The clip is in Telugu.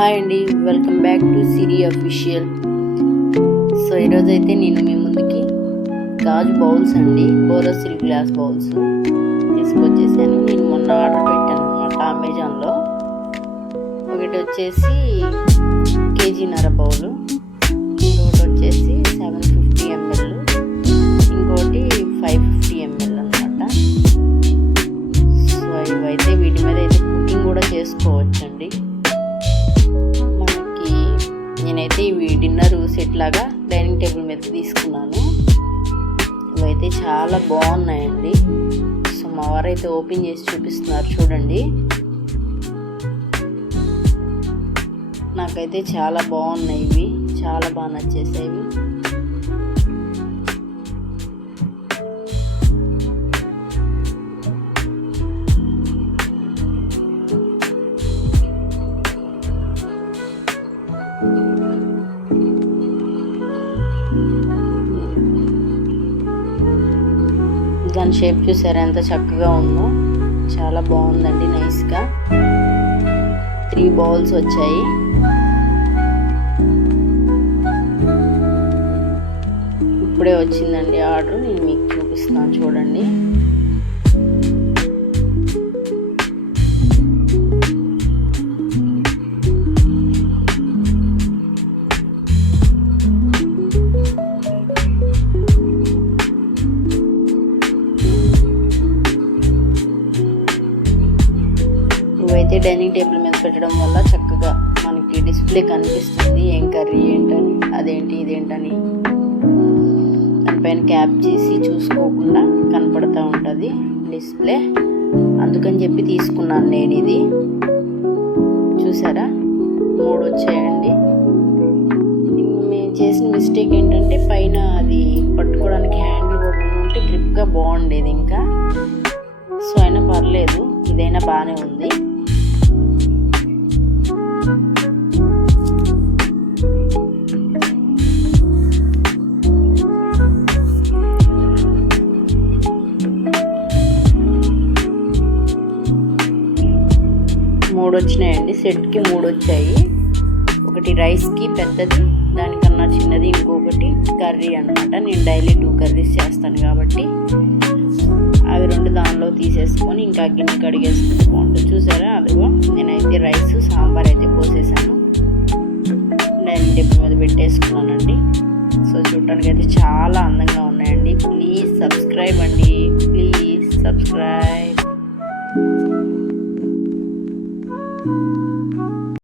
హాయ్ అండి, welcome back to Siri official. So ఈరోజైతే నేను మీ ముందుకి గాజు బౌల్స్ అండి, బోరోసిల్ గ్లాస్ బౌల్స్ తీసుకొచ్చేసాను. నేను మొన్న ఆర్డర్ పెట్టాను అనమాట అమెజాన్లో. ఒకటి వచ్చేసి కేజీన్నర బౌలు, ఇంకొకటి వచ్చేసి 750 ml, ఇంకోటి 550 ml అనమాట. సో ఇవైతే వీటి మీద అయితే కుకింగ్ కూడా చేసుకోవచ్చండి. నేనైతే ఇవి డిన్నర్ సెట్ లాగా డైనింగ్ టేబుల్ మీద తీసుకున్నాను. ఇవైతే చాలా బాగున్నాయండి. సో మా వారైతే ఓపెన్ చేసి చూపిస్తున్నారు, చూడండి. నాకైతే చాలా బాగున్నాయి, ఇవి చాలా బాగా నచ్చేసాయి. దాని షేప్ చూసారా ఎంత చక్కగా ఉందో, చాలా బాగుందండి, నైస్గా. 3 బౌల్స్ వచ్చాయి. ఇప్పుడే వచ్చిందండి ఆర్డర్, నేను మీకు చూపిస్తున్నాను, చూడండి. ఇవైతే డైనింగ్ టేబుల్ మీద పెట్టడం వల్ల చక్కగా మనకి డిస్ప్లే కనిపిస్తుంది, ఏం కర్రీ ఏంటని, అదేంటి ఇదేంటని. దానిపైన క్యాప్ చేసి చూసుకోకుండా కనపడుతూ ఉంటుంది డిస్ప్లే. అందుకని చెప్పి తీసుకున్నాను నేను ఇది. చూసారా, 3 వచ్చాయండి. నేను చేసిన మిస్టేక్ ఏంటంటే పైన అది పట్టుకోవడానికి హ్యాండిల్ కూడా ఉంటే గ్రిప్గా బాగుండేది ఇంకా. సో అయినా పర్లేదు, ఇదైనా బాగానే ఉంది. మూడు వచ్చినాయండి, సెట్కి 3 వచ్చాయి. ఒకటి రైస్కి పెద్దది, దానికన్నా చిన్నది, ఇంకొకటి కర్రీ అనమాట. నేను డైలీ 2 కర్రీస్ చేస్తాను కాబట్టి అవి 2 దానిలో తీసేసుకొని ఇంకా గిన్నె కడిగేసుకుంటే బాగుంటుంది. చూసారా, అదిగో నేనైతే రైస్ సాంబార్ అయితే పోసేసాను, డైనింగ్ టేబుల్ మీద పెట్టేసుకున్నానండి. సో చూడటానికి అయితే చాలా అందంగా ఉన్నాయండి. ప్లీజ్ సబ్స్క్రైబ్ అండి, ప్లీజ్ సబ్స్క్రైబ్.